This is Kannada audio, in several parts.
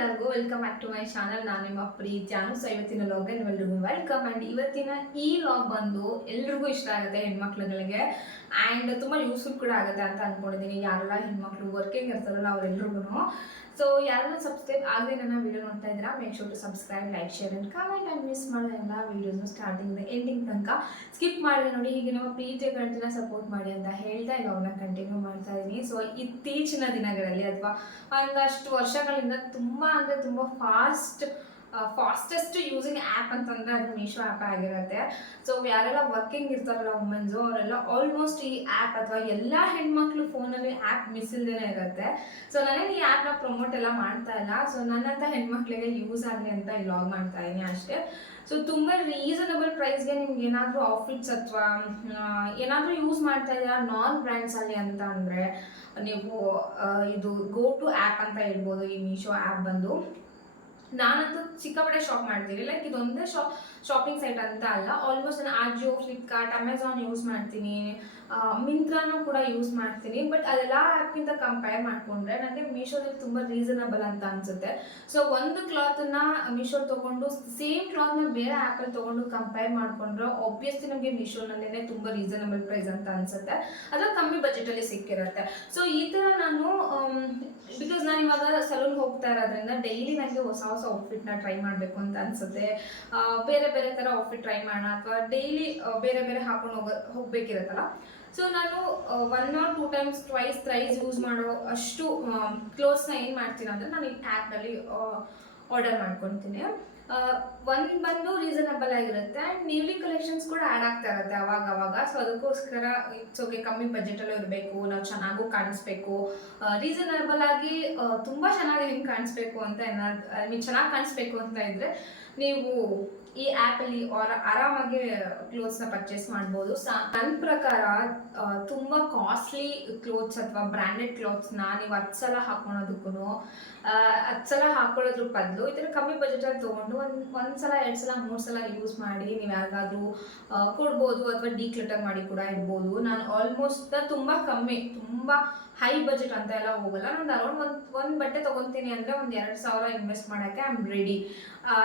ಎಲ್ಲರಿಗೂ welcome back to my channel. ನಾನು ನಿಮ್ಮ ಪ್ರೀತಿಯಾನು ಸೊ ಇವತ್ತಿನ ಲಾಗ್ ನಿಮ್ಮೆಲ್ಲರಿಗೂ ವೆಲ್ಕಮ್ ಆ್ಯಂಡ್ ಇವತ್ತಿನ ಈ ಲಾಗ್ ಬಂದು ಎಲ್ರಿಗೂ ಇಷ್ಟ ಆಗುತ್ತೆ ಹೆಣ್ಮಕ್ಳುಗಳಿಗೆ. ಆ್ಯಂಡ್ ತುಂಬ ಯೂಸ್ಫುಲ್ ಕೂಡ ಆಗುತ್ತೆ ಅಂತ ಅಂದ್ಕೊಂಡಿದ್ದೀನಿ ಯಾರೆಲ್ಲ ಹೆಣ್ಮಕ್ಳು ವರ್ಕಿಂಗ್ ಇರ್ತಾರಲ್ಲ ಅವ್ರೆಲ್ರಿಗೂ ಸೊ ಯಾರನ್ನ ಸಬ್ಸ್ಕ್ರೈಬ್ ಆಗದೆ ನನ್ನ ವಿಡಿಯೋ ನೋಡ್ತಾ ಇದ್ದೀರಾ make sure to subscribe like share and comment and miss ಮಾಡೋ ಎಲ್ಲ ವೀಡಿಯೋಸ್ನು ಸ್ಟಾರ್ಟಿಂಗ್ ಎಂಡಿಂಗ್ ತನಕ ಸ್ಕಿಪ್ ಮಾಡಿದೆ ನೋಡಿ, ಹೀಗೆ ನಮ್ಮ ಪ್ರೀತಿಯ ಕಂಟಿನ್ಯೂ ಸಪೋರ್ಟ್ ಮಾಡಿ ಅಂತ ಹೇಳ್ತಾ ಲಾಗ್ನ ಕಂಟಿನ್ಯೂ ಮಾಡ್ತಾ ಇದ್ದೀನಿ ಸೊ ಇತ್ತೀಚಿನ ದಿನಗಳಲ್ಲಿ ಅಥವಾ ಒಂದಷ್ಟು ವರ್ಷಗಳಿಂದ ತುಂಬ ಅಂದರೆ ತುಂಬ ಫಾಸ್ಟ್ ಫಾಸ್ಟೆಸ್ಟ್ ಯೂಸಿಂಗ್ ಆ್ಯಪ್ ಅಂತಂದರೆ ಅದು ಮೀಶೋ ಆ್ಯಪ್ ಆಗಿರುತ್ತೆ. ಸೊ ಯಾರೆಲ್ಲ ವರ್ಕಿಂಗ್ ಇರ್ತಾರಲ್ಲ ವುಮೆನ್ಸು ಅವರೆಲ್ಲ ಆಲ್ಮೋಸ್ಟ್ ಈ ಆ್ಯಪ್ ಅಥವಾ ಎಲ್ಲ ಹೆಣ್ಮಕ್ಳು ಫೋನಲ್ಲಿ ಆ್ಯಪ್ ಮಿಸ್ ಇಲ್ದೇ ಇರುತ್ತೆ. ಸೊ ನನಗೆ ಈ ಆ್ಯಪ್ನ ಪ್ರಮೋಟ್ ಎಲ್ಲ ಮಾಡ್ತಾ ಇಲ್ಲ. ಸೊ ನನ್ನಂಥ ಹೆಣ್ಮಕ್ಳಿಗೆ ಯೂಸ್ ಆಗಲಿ ಅಂತ ಇಲ್ಲಿ ಮಾಡ್ತಾ ಇದ್ದೀನಿ ಅಷ್ಟೇ. ಸೊ ತುಂಬ ರೀಸನಬಲ್ ಪ್ರೈಸ್ಗೆ ನಿಮ್ಗೆ ಏನಾದರೂ ಆಫಿಟ್ಸ್ ಅಥವಾ ಏನಾದರೂ ಯೂಸ್ ಮಾಡ್ತಾ ಇದ್ದೀರಾ ನಾನ್ ಬ್ರ್ಯಾಂಡ್ಸಲ್ಲಿ ಅಂತ ಅಂದರೆ, ನೀವು ಇದು ಗೋ ಟು ಆ್ಯಪ್ ಅಂತ ಹೇಳ್ಬೋದು ಈ ಮೀಶೋ ಆ್ಯಪ್ ಬಂದು. ನಾನಂತೂ ಸಿಕ್ಕಾಪಟ್ಟೆ ಶಾಪ್ ಮಾಡ್ತೀನಿ ಲೈಕ್ ಇದೊಂದೇ ಶಾಪ್ ಶಾಪಿಂಗ್ ಸೈಟ್ ಅಂತ ಅಲ್ಲ ಆಲ್ಮೋಸ್ಟ್ ನಾನು ಆಜಿಯೋ ಫ್ಲಿಪ್ಕಾರ್ಟ್ ಅಮೆಝಾನ್ ಯೂಸ್ ಮಾಡ್ತೀನಿ. ಮಿಂತ್ರಾನು ಕೂಡ ಯೂಸ್ ಮಾಡ್ತೀನಿ. ಬಟ್ ಅದೆಲ್ಲ ಆ್ಯಪ್ಗಿಂತ ಕಂಪೇರ್ ಮಾಡಿಕೊಂಡ್ರೆ ನನಗೆ ಮೀಶೋದಲ್ಲಿ ತುಂಬ ರೀಸನಬಲ್ ಅಂತ ಅನಿಸುತ್ತೆ. ಸೊ ಒಂದು ಕ್ಲಾತನ್ನ ಮೀಶೋ ತೊಗೊಂಡು ಸೇಮ್ ಕ್ಲಾತ್ನ ಬೇರೆ ಆ್ಯಪಲ್ಲಿ ತೊಗೊಂಡು ಕಂಪೇರ್ ಮಾಡಿಕೊಂಡ್ರೆ ಆಬ್ವಿಯಸ್ಲಿ ನಮಗೆ ಮೀಶೋನಲ್ಲೇ ತುಂಬ ರೀಸನಬಲ್ ಪ್ರೈಸ್ ಅಂತ ಅನಿಸುತ್ತೆ. ಅದು ಕಮ್ಮಿ ಬಜೆಟಲ್ಲಿ ಸಿಕ್ಕಿರುತ್ತೆ. ಸೊ ಈ ಥರ ನಾನು ಬಿಕಾಸ್ ನಾನು ಇವಾಗ ಸಲೂನ್ ಹೋಗ್ತಾ ಇರೋದ್ರಿಂದ ಡೈಲಿ ನನಗೆ ಹೊಸ ಹೊಸ ಔಟ್ಫಿಟ್ನ ಟ್ರೈ ಮಾಡಬೇಕು ಅಂತ ಅನಿಸುತ್ತೆ. ಬೇರೆ ಬೇರೆ ತರ ಔಟ್ಫಿಟ್ ಟ್ರೈ ಮಾಡೋಣ ಅಥವಾ ಡೈಲಿ ಬೇರೆ ಬೇರೆ ಹಾಕೊಂಡು ಹೋಗ, ಹೋಗ್ಬೇಕಿರತ್ತಲ್ಲ? ಸೊ ನಾನು one or two times twice thrice use ಮಾಡೋ ಅಷ್ಟು ಕ್ಲೋತ್ಸ್ನ ಏನು ಮಾಡ್ತೀನಿ ಅಂದರೆ ನಾನು ಈ ಆ್ಯಪ್ನಲ್ಲಿ ಆರ್ಡರ್ ಮಾಡ್ಕೊತೀನಿ. ಒನ್ ಬಂದು ರೀಸನಬಲ್ ಆಗಿರುತ್ತೆ. ಆ್ಯಂಡ್ ನ್ಯೂಲಿ ಕಲೆಕ್ಷನ್ಸ್ ಕೂಡ ಆ್ಯಡ್ ಆಗ್ತಾ ಇರುತ್ತೆ ಅವಾಗ ಅವಾಗ. ಸೊ ಅದಕ್ಕೋಸ್ಕರ ಇಟ್ಸ್ ಓಕೆ ಕಮ್ಮಿ ಬಜೆಟಲ್ಲೂ ಇರಬೇಕು, ನಾವು ಚೆನ್ನಾಗೂ ಕಾಣಿಸ್ಬೇಕು. ರೀಸನಬಲ್ ಆಗಿ ತುಂಬ ಚೆನ್ನಾಗಿ ಹೆಂಗೆ ಕಾಣಿಸ್ಬೇಕು ಅಂತ ಏನಾದ್ರು ಐ ಮೀನ್ ಚೆನ್ನಾಗಿ ಕಾಣಿಸ್ಬೇಕು ಅಂತ ಇದ್ದರೆ ನೀವು ಈ ಆ್ಯಪಲ್ಲಿ ಅಲ್ಲಿ ಆರಾಮಾಗಿ ಕ್ಲೋತ್ಸ್ನ ಪರ್ಚೇಸ್ ಮಾಡ್ಬೋದು. ಸಾ ನನ್ನ ಪ್ರಕಾರ ತುಂಬಾ ಕಾಸ್ಟ್ಲಿ ಕ್ಲೋತ್ಸ್ ಅಥವಾ ಬ್ರ್ಯಾಂಡೆಡ್ನ ನೀವು ಹತ್ತು ಸಲ ಹಾಕೊಳೋದಕ್ಕೂ ಹತ್ತು ಸಲ ಹಾಕೊಳ್ಳೋದ್ರ ಬದಲು ಈ ಥರ ಕಮ್ಮಿ ಬಜೆಟಲ್ಲಿ ತೊಗೊಂಡು ಒಂದು ಒಂದು ಸಲ, ಎರಡು ಸಲ, ಮೂರು ಸಲ ಯೂಸ್ ಮಾಡಿ ನೀವು ಯಾರಿಗಾದ್ರೂ ಕೊಡ್ಬೋದು ಅಥವಾ ಡಿಕ್ಲಟರ್ ಮಾಡಿ ಕೂಡ ಇಡ್ಬೋದು. ನಾನು ಆಲ್ಮೋಸ್ಟ್ ತುಂಬ ಕಮ್ಮಿ, ತುಂಬ ಹೈ ಬಜೆಟ್ ಅಂತ ಎಲ್ಲ ಹೋಗಲ್ಲ. ನಾನು ಅರೌಂಡ್ ಒಂದು ಒಂದು ಬಟ್ಟೆ ತೊಗೊತೀನಿ ಅಂದರೆ ಒಂದು ಎರಡು ಸಾವಿರ ಇನ್ವೆಸ್ಟ್ ಮಾಡೋಕ್ಕೆ ಐ ಆಮ್ ರೆಡಿ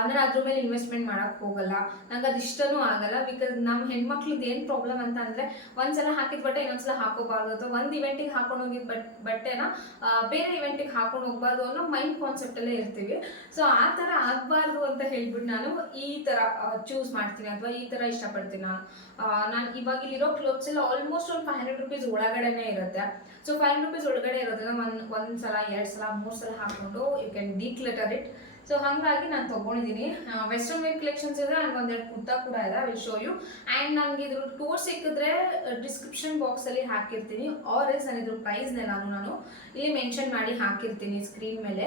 ನಾನು ಅದ್ರ ಮೇಲೆ ಇನ್ವೆಸ್ಟ್ಮೆಂಟ್ ಮಾಡೋಕ್ಕೆ ಹೋಗಲ್ಲ. ನಂಗೆ ಅದು ಇಷ್ಟನೂ ಆಗಲ್ಲ ಬಿಕಾಸ್ ನಮ್ಮ ಹೆಣ್ಮಕ್ಳದ್ದು ಏನು ಪ್ರಾಬ್ಲಮ್ ಅಂತ ಅಂದರೆ ಒಂದ್ಸಲ ಹಾಕಿದ ಬಟ್ಟೆ ಇನ್ನೊಂದ್ಸಲ ಹಾಕೋಬಾರ್ದು. ಅಥವಾ ಒಂದು ಇವೆಂಟಿಗೆ ಹಾಕೊಂಡು ಹೋಗಿದ್ದ ಬಟ್, ಬಟ್ಟೆನ ಬೇರೆ ಇವೆಂಟಿಗೆ ಹಾಕೊಂಡು ಹೋಗ್ಬಾರ್ದು ಅನ್ನೋ ಮೈಂಡ್ ಕಾನ್ಸೆಪ್ಟಲ್ಲೇ ಇರ್ತೀವಿ. ಸೊ ಆ ಥರ ಆಗಬಾರ್ದು ಅಂತ ಹೇಳ್ಬಿಟ್ಟು ನಾನು ಈ ಥರ ಚೂಸ್ ಮಾಡ್ತೀನಿ ಅಥವಾ ಈ ಥರ ಇಷ್ಟಪಡ್ತೀನಿ ನಾನು. ನಾನು ಇವಾಗ ಇಲ್ಲಿರೋ ಕ್ಲೋತ್ಸ್ ಎಲ್ಲ ಆಲ್ಮೋಸ್ಟ್ ಒಂದು ಫೈವ್ ಹಂಡ್ರೆಡ್ ರುಪೀಸ್ ಒಳಗಡೆನೇ ಇರುತ್ತೆ. ಸೊ ಫೈವ್ ಹಂಡ್ರೆಡ್ ರುಪೀಸ್ ಒಳಗಡೆ ಇರೋದನ್ನ ಒಂದು ಒಂದು ಸಲ, ಎರಡು ಸಲ, ಮೂರು ಸಲ ಹಾಕೊಂಡು you can declutter it so ಹಾಗಾಗಿ ನಾನು ತೊಗೊಂಡಿದ್ದೀನಿ ವೆಸ್ಟರ್ನ್ ವೇರ್ ಕಲೆಕ್ಷನ್ಸ್ ಇದೆ ನನಗೆ ಒಂದೆರಡು ಕುರ್ತಾ ಕೂಡ ಇದೆ ವಿಲ್ ಶೋ ಯು ಆ್ಯಂಡ್ ನನಗೆ ಇದ್ರ ಟೂರ್ ಸಿಕ್ಕಿದ್ರೆ ಡಿಸ್ಕ್ರಿಪ್ಷನ್ ಬಾಕ್ಸಲ್ಲಿ ಹಾಕಿರ್ತೀನಿ. ಆರ್ ಎಸ್ ನಾನು ಇದ್ರ ಪ್ರೈಸ್ನೆಲ್ಲಾನು ನಾನು ಇಲ್ಲಿ ಮೆನ್ಷನ್ ಮಾಡಿ ಹಾಕಿರ್ತೀನಿ ಸ್ಕ್ರೀನ್ ಮೇಲೆ.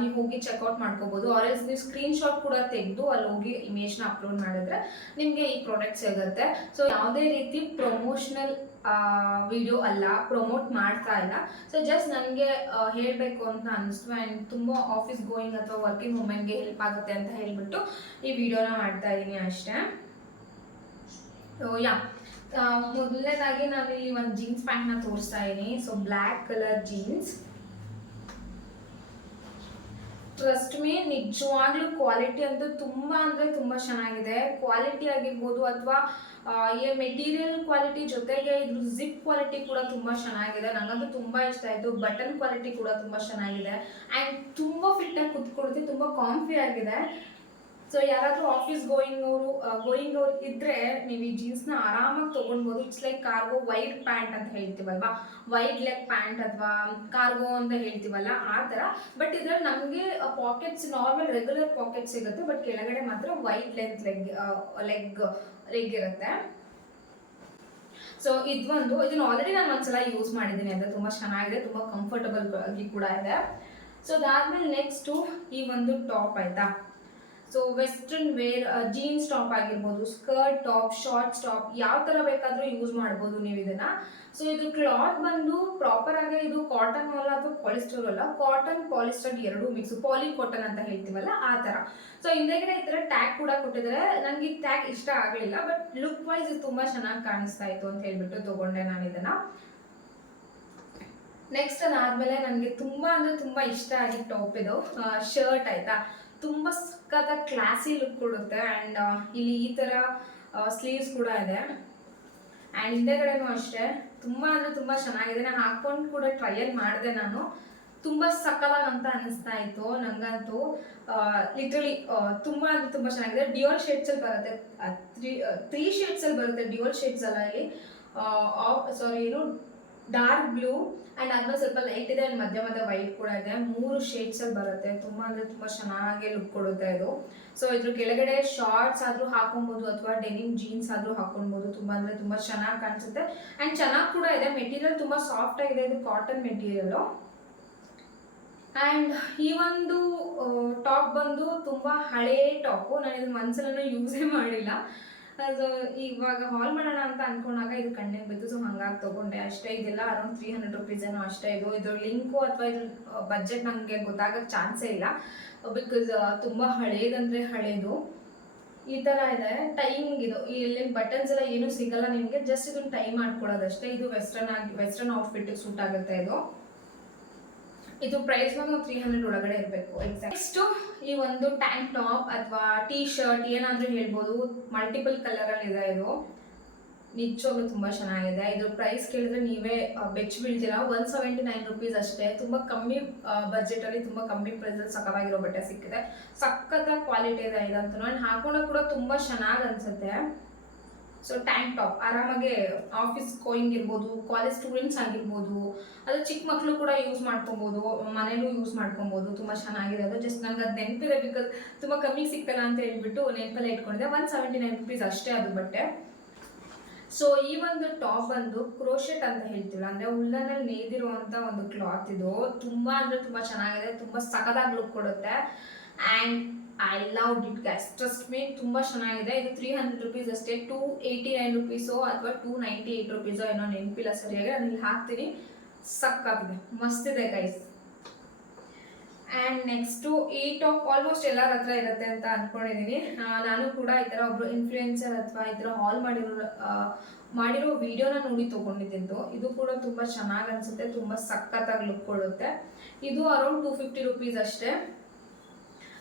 ನೀವು ಹೋಗಿ ಚೆಕ್ಔಟ್ ಮಾಡ್ಕೋಬೋದು. ಆರ್ ಎಸ್ ನೀವು ಸ್ಕ್ರೀನ್ ಶಾಟ್ ಕೂಡ ತೆಗೆದು ಅಲ್ಲಿ ಹೋಗಿ ಇಮೇಜ್ನ ಅಪ್ಲೋಡ್ ಮಾಡಿದ್ರೆ ನಿಮಗೆ ಈ ಪ್ರಾಡಕ್ಟ್ ಸಿಗುತ್ತೆ. ಸೊ ಯಾವುದೇ ರೀತಿ ಪ್ರಮೋಷನಲ್ ವಿಡಿಯೋ ಅಲ್ಲ ಪ್ರಮೋಟ್ ಮಾಡ್ತಾ ಇಲ್ಲ. ಸೊ ಜಸ್ಟ್ ನನಗೆ ಹೇಳಬೇಕು ಅಂತ ಅನಿಸ್ತು ಆ್ಯಂಡ್ ತುಂಬ ಆಫೀಸ್ ಗೋಯಿಂಗ್ ಅಥವಾ ವರ್ಕಿಂಗ್ ವುಮೆನ್ಗೆ ಹೆಲ್ಪ್ ಆಗುತ್ತೆ ಅಂತ ಹೇಳ್ಬಿಟ್ಟು ಈ ವಿಡಿಯೋನ ಮಾಡ್ತಾ ಇದ್ದೀನಿ ಅಷ್ಟೇ. ಸೊ ಯಾ ಮೊದಲನೇದಾಗಿ ನಾನು ಇಲ್ಲಿ ಒಂದು ಜೀನ್ಸ್ ಪ್ಯಾಂಟ್ನ ತೋರಿಸ್ತಾ ಇದ್ದೀನಿ so black colour jeans trust me ನಿಜವಾಗ್ಲೂ ಕ್ವಾಲಿಟಿ ಅಂತೂ ತುಂಬ ಅಂದರೆ ತುಂಬ ಚೆನ್ನಾಗಿದೆ. ಕ್ವಾಲಿಟಿ ಆಗಿರ್ಬೋದು ಅಥವಾ ಈ ಮೆಟೀರಿಯಲ್ ಕ್ವಾಲಿಟಿ ಜೊತೆಗೆ ಇದ್ರ ಜಿಪ್ ಕ್ವಾಲಿಟಿ ಕೂಡ ತುಂಬ ಚೆನ್ನಾಗಿದೆ. ನನಗಂತೂ ತುಂಬ ಇಷ್ಟ ಆಯಿತು. ಬಟನ್ ಕ್ವಾಲಿಟಿ ಕೂಡ ತುಂಬ ಚೆನ್ನಾಗಿದೆ. ಆ್ಯಂಡ್ ತುಂಬ ಫಿಟ್ಟಾಗಿ ಕುತ್ಕೊಡುತ್ತೆ ತುಂಬ ಕಾಂಫಿ ಆಗಿದೆ. ಸೊ ಯಾರಾದರೂ ಆಫೀಸ್ ಗೋಯಿಂಗ್ ಅವರು ಗೋಯಿಂಗ್ ಅವ್ರು ಇದ್ರೆ ನೀವು ಈ ಜೀನ್ಸ್ನ ಆರಾಮಾಗಿ ತೊಗೊಂಡ್ಬೋದು. It's like cargo wide pant ಅಂತ ಹೇಳ್ತೀವಲ್ವಾ? ವೈಡ್ ಲೆಗ್ ಪ್ಯಾಂಟ್ ಅಥವಾ ಕಾರ್ಗೋ ಅಂತ ಹೇಳ್ತೀವಲ್ಲ, ಆ ಥರ. ಬಟ್ ಇದ್ರಲ್ಲಿ ನಮಗೆ ಪಾಕೆಟ್ಸ್ ನಾರ್ಮಲ್ ರೆಗ್ಯುಲರ್ ಪಾಕೆಟ್ ಸಿಗುತ್ತೆ ಬಟ್ ಕೆಳಗಡೆ ಮಾತ್ರ wide length leg leg leg ಇರುತ್ತೆ. ಸೊ ಇದೊಂದು ಇದನ್ನ ಆಲ್ರೆಡಿ ನಾನು ಒಂದ್ಸಲ ಯೂಸ್ ಮಾಡಿದ್ದೀನಿ. ಅಂದರೆ ತುಂಬ ಚೆನ್ನಾಗಿದೆ, ತುಂಬ ಕಂಫರ್ಟಬಲ್ ಆಗಿ ಕೂಡ ಇದೆ. ಸೊ ಅದಾದ್ಮೇಲೆ ನೆಕ್ಸ್ಟು ಈ ಒಂದು ಟಾಪ್ ಆಯ್ತಾ? So western wear jeans top ಆಗಿರ್ಬೋದು ಸ್ಕರ್ಟ್ ಟಾಪ್ ಶಾರ್ಟ್ಸ್ ಟಾಪ್ ಯಾವ ಥರ ಬೇಕಾದರೂ ಯೂಸ್ ಮಾಡ್ಬೋದು ನೀವು ಇದನ್ನ. ಸೊ ಇದು ಕ್ಲಾತ್ ಬಂದು ಪ್ರಾಪರ್ ಆಗಿ ಇದು ಕಾಟನ್ ಅಲ್ಲ ಅಥವಾ ಪಾಲಿಸ್ಟರ್ ಅಲ್ಲ ಕಾಟನ್ ಪಾಲಿಸ್ಟರ್ ಎರಡು ಮಿಕ್ಸ್ ಪಾಲಿ ಕಾಟನ್ ಅಂತ ಹೇಳ್ತೀವಲ್ಲ ಆ ಥರ ಸೊ ಹಿಂದೆಗಡೆ ಈ ಥರ ಟ್ಯಾಗ್ ಕೂಡ ಕೊಟ್ಟಿದ್ದಾರೆ. ನನಗೆ ಈ ಟ್ಯಾಗ್ ಇಷ್ಟ ಆಗಲಿಲ್ಲ ಬಟ್ ಲುಕ್ ವೈಸ್ ಇದು ತುಂಬ ಚೆನ್ನಾಗಿ ಕಾಣಿಸ್ತಾ ಇತ್ತು ಅಂತ ಹೇಳ್ಬಿಟ್ಟು ತೊಗೊಂಡೆ ನಾನು ಇದನ್ನ. ನೆಕ್ಸ್ಟ್ ಅದಾದ್ಮೇಲೆ ನನಗೆ ತುಂಬ ಅಂದರೆ ತುಂಬ ಇಷ್ಟ ಆಗಿದ್ದ ಟಾಪ್ ಇದು ಶರ್ಟ್ ಆಯಿತಾ. ತುಂಬ ಸಕ್ಕತ್ತ ಕ್ಲಾಸಿ ಲುಕ್ ಕೊಡುತ್ತೆ ಆ್ಯಂಡ್ ಇಲ್ಲಿ ಈ ಥರ ಸ್ಲೀವ್ಸ್ ಕೂಡ ಇದೆ. ಆ್ಯಂಡ್ ಹಿಂದೆಗಡೆನೂ ಅಷ್ಟೇ, ತುಂಬ ಅಂದರೆ ತುಂಬ ಚೆನ್ನಾಗಿದೆ. ನಾನು ಹಾಕ್ಕೊಂಡು ಕೂಡ ಟ್ರಯಲ್ ಮಾಡಿದೆ ನಾನು. ತುಂಬ ಸಕ್ಕತ್ತಾಗಿ ಅಂತ ಅನಿಸ್ತಾ ಇತ್ತು ನನಗಂತೂ ಲಿಟ್ರಲಿ ತುಂಬ ಅಂದರೆ ತುಂಬ ಚೆನ್ನಾಗಿದೆ. ಡಿಯೋಲ್ ಶೇಡ್ಸಲ್ಲಿ ಬರುತ್ತೆ ತ್ರೀ ತ್ರೀ ಶೇಡ್ಸಲ್ಲಿ ಬರುತ್ತೆ ಡಿಯೋಲ್ ಶೇಡ್ಸ್ ಅಲ್ಲ ಇಲ್ಲಿ. ಸಾರಿ ಏನು ಡಾರ್ಕ್ ಬ್ಲೂ ಆ್ಯಂಡ್ ಅದ್ಮೇಲೆ ಸ್ವಲ್ಪ ಲೈಟ್ ಇದೆ ಆ್ಯಂಡ್ ಮಧ್ಯ ಮಧ್ಯ ವೈಟ್ ಕೂಡ ಇದೆ. ಮೂರು ಶೇಡ್ಸಲ್ಲಿ ಬರುತ್ತೆ. ತುಂಬ ಅಂದರೆ ತುಂಬ ಚೆನ್ನಾಗಿ ಲುಕ್ ಕೊಡುತ್ತೆ ಇದು. ಸೊ ಇದ್ರ ಕೆಳಗಡೆ ಶಾರ್ಟ್ಸ್ ಆದರೂ ಹಾಕೊಬೋದು ಅಥವಾ ಡೆನಿಮ್ ಜೀನ್ಸ್ ಆದರೂ ಹಾಕೊಬೋದು. ತುಂಬ ಅಂದರೆ ತುಂಬ ಚೆನ್ನಾಗಿ ಕಾಣಿಸುತ್ತೆ. ಆ್ಯಂಡ್ ಚೆನ್ನಾಗಿ ಕೂಡ ಇದೆ. ಮೆಟೀರಿಯಲ್ ತುಂಬ ಸಾಫ್ಟ್ ಆಗಿದೆ. ಇದು ಕಾಟನ್ ಮೆಟೀರಿಯಲು ಆ್ಯಂಡ್ ಈ ಒಂದು ಟಾಪ್ ಬಂದು ತುಂಬ ಹಳೇ ಟಾಪು ನಾನು ಇದನ್ನು ಒಂದ್ಸಲನೂ ಯೂಸೇ ಮಾಡಿಲ್ಲ. ಅದು ಇವಾಗ ಹಾಲ್ ಮಾಡೋಣ ಅಂತ ಅನ್ಕೊಂಡಾಗ ಇದು ಕಣ್ಣಿಗೆ ಬಿತ್ತು ಸೊ ಹಂಗಾಗಿ ತಗೊಂಡೆ. ಅಷ್ಟೇ, ಇದೆಲ್ಲ ಅರೌಂಡ್ ತ್ರೀ ಹಂಡ್ರೆಡ್ ರುಪೀಸ್ ಏನೋ ಅಷ್ಟೇ ಇದು. ಇದ್ರ ಲಿಂಕು ಅಥವಾ ಇದ್ರ ಬಜೆಟ್ ನನಗೆ ಗೊತ್ತಾಗೋಕ್ಕೆ ಚಾನ್ಸೇ ಇಲ್ಲ. ಬಿಕಾಸ್ ತುಂಬ ಹಳೇದಂದರೆ ಹಳೇದು. ಈ ಥರ ಇದೆ. ಟೈಮಿಂಗ್ ಇದು ಇಲ್ಲಿ ಬಟನ್ಸ್ ಎಲ್ಲ ಏನೂ ಸಿಗಲ್ಲ ನಿಮಗೆ. ಜಸ್ಟ್ ಇದನ್ನ ಟೈ ಮಾಡ್ಕೊಳ್ಳೋದಷ್ಟೇ ಇದು ವೆಸ್ಟರ್ನ್ ಆಗಿ ವೆಸ್ಟರ್ನ್ ಔಟ್ಫಿಟ್ಟಿಗೆ ಸೂಟ್ ಆಗುತ್ತೆ ಇದು. ಇದು ಪ್ರೈಸ್ ಒಂದು ತ್ರೀ ಹಂಡ್ರೆಡ್ ಒಳಗಡೆ ಇರಬೇಕು ಎಕ್ಸಾಕ್ಟ್ ನೆಕ್ಸ್ಟು ಈ ಒಂದು ಟ್ಯಾಂಕ್ ಟಾಪ್ ಅಥವಾ ಟೀ ಶರ್ಟ್ ಏನಾದರೂ ಹೇಳ್ಬೋದು ಮಲ್ಟಿಪಲ್ ಕಲರಲ್ಲಿ ಇದೆ ಇದು. ನಿಜವಾಗ್ಲೂ ತುಂಬ ಚೆನ್ನಾಗಿದೆ. ಇದು ಪ್ರೈಸ್ ಕೇಳಿದ್ರೆ ನೀವೇ ಬೆಚ್ಚ ಬೀಳ್ತೀರಾ ಒನ್ ಸೆವೆಂಟಿ ನೈನ್ ರುಪೀಸ್ ಅಷ್ಟೇ. ತುಂಬ ಕಮ್ಮಿ ಬಜೆಟಲ್ಲಿ ತುಂಬ ಕಮ್ಮಿ ಪ್ರೈಸಲ್ಲಿ ಸಕವಾಗಿರೋ ಬಟ್ಟೆ ಸಿಕ್ಕಿದೆ. ಸಖತ್ತಾಗಿ ಕ್ವಾಲಿಟಿ ಇದೆ ಇದಂತೂ. ನಾನು ಹಾಕೊಂಡಾಗ ಕೂಡ ತುಂಬ ಚೆನ್ನಾಗಿ ಅನಿಸುತ್ತೆ. ಸೊ ಟ್ಯಾಂಕ್ ಟಾಪ್ ಆರಾಮಾಗಿ ಆಫೀಸ್ ಗೋಯಿಂಗ್ ಇರ್ಬೋದು ಕಾಲೇಜ್ ಸ್ಟೂಡೆಂಟ್ಸ್ ಆಗಿರ್ಬೋದು, ಅದು ಚಿಕ್ಕ ಮಕ್ಕಳು ಕೂಡ ಯೂಸ್ ಮಾಡ್ಕೊಬೋದು, ಮನೇಲೂ ಯೂಸ್ ಮಾಡ್ಕೊಬೋದು, ತುಂಬ ಚೆನ್ನಾಗಿದೆ. ಅದು ಜಸ್ಟ್ ನನಗೆ ಅದು ನೆನಪಿದೆ ಬಿಕಾಸ್ ತುಂಬ ಕಮ್ಮಿ ಸಿಗ್ತಲ್ಲ ಅಂತ ಹೇಳ್ಬಿಟ್ಟು ನೆನಪಲ್ಲ ಇಟ್ಕೊಂಡಿದ್ದೆ. ಒನ್ ಸೆವೆಂಟಿ ನೈನ್ ರುಪೀಸ್ ಅಷ್ಟೇ ಅದು ಬಟ್ಟೆ. ಸೊ ಈ ಒಂದು ಟಾಪ್ ಬಂದು ಕ್ರೋಶೆಟ್ ಅಂತ ಹೇಳ್ತೀವಿ ಅಂದರೆ ಉಲ್ಲನಲ್ಲಿ ನೇದಿರುವಂಥ ಒಂದು ಕ್ಲಾತ್ ಇದು. ತುಂಬ ಅಂದರೆ ತುಂಬ ಚೆನ್ನಾಗಿದೆ, ತುಂಬ ಸಖದಾಗಿ ಲುಕ್ ಕೊಡುತ್ತೆ. And I love it guys trust me ತುಂಬ ಚೆನ್ನಾಗಿದೆ. ಇದು ತ್ರೀ ಹಂಡ್ರೆಡ್ ರುಪೀಸ್ ಅಷ್ಟೇ. ಟೂ ಏಯ್ಟಿ ನೈನ್ ರುಪೀಸೋ ಅಥವಾ ಟೂ ನೈಂಟಿ ಏಯ್ಟ್ ರುಪೀಸೋ ಏನೋ ನೆನಪಿಲ್ಲ ಸರಿಯಾಗಿ. ನಾನು ಇಲ್ಲಿ ಹಾಕ್ತೀನಿ. ಸಕ್ಕಾಗಿದೆ ಮಸ್ತಿದೆ ಗೈಸ್ ಆ್ಯಂಡ್ ನೆಕ್ಸ್ಟು ಈ ಟಾಪ್ ಆಲ್ಮೋಸ್ಟ್ ಎಲ್ಲರ ಹತ್ರ ಇರುತ್ತೆ ಅಂತ ಅಂದ್ಕೊಂಡಿದ್ದೀನಿ ನಾನು ಕೂಡ ಈ ಥರ ಒಬ್ಬರು ಇನ್ಫ್ಲೂಯೆನ್ಸರ್ ಅಥವಾ ಈ ಥರ ಹಾಲ್ ಮಾಡಿರೋ ಮಾಡಿರೋ ವೀಡಿಯೋನ ನೋಡಿ ತೊಗೊಂಡಿದ್ದು ಇದು. ಕೂಡ ತುಂಬ ಚೆನ್ನಾಗಿ ಅನಿಸುತ್ತೆ. ತುಂಬ ಸಖತ್ತಾಗಿ ಲುಕ್ ಕೊಡುತ್ತೆ. ಇದು ಅರೌಂಡ್ ಟೂ ಫಿಫ್ಟಿ ರುಪೀಸ್ ಅಷ್ಟೇ.